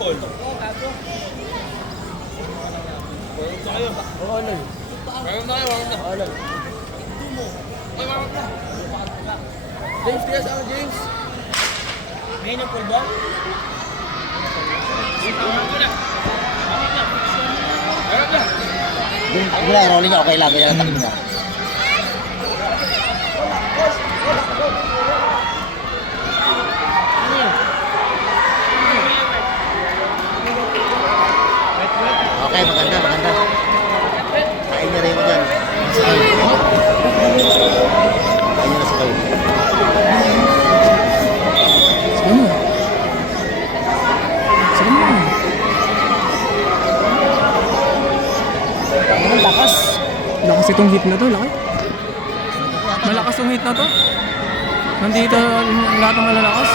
Apple. Meron tayo. Oo, Lol. Meron tayo, meron na. Oo, Lol. Ay, meron na. James, tigas ako, James. May napol ba? Meron na. Wala, rolling okay lang. Kaya takin nga. Okay, maganda, maganda. Kain niya rin mo dyan. Kain niya na sa kayo. Ano? Sino? Ang lakas. Lakas itong hit na to, laki. Malakas yung hit na to. Nandito lahat ng malalakas.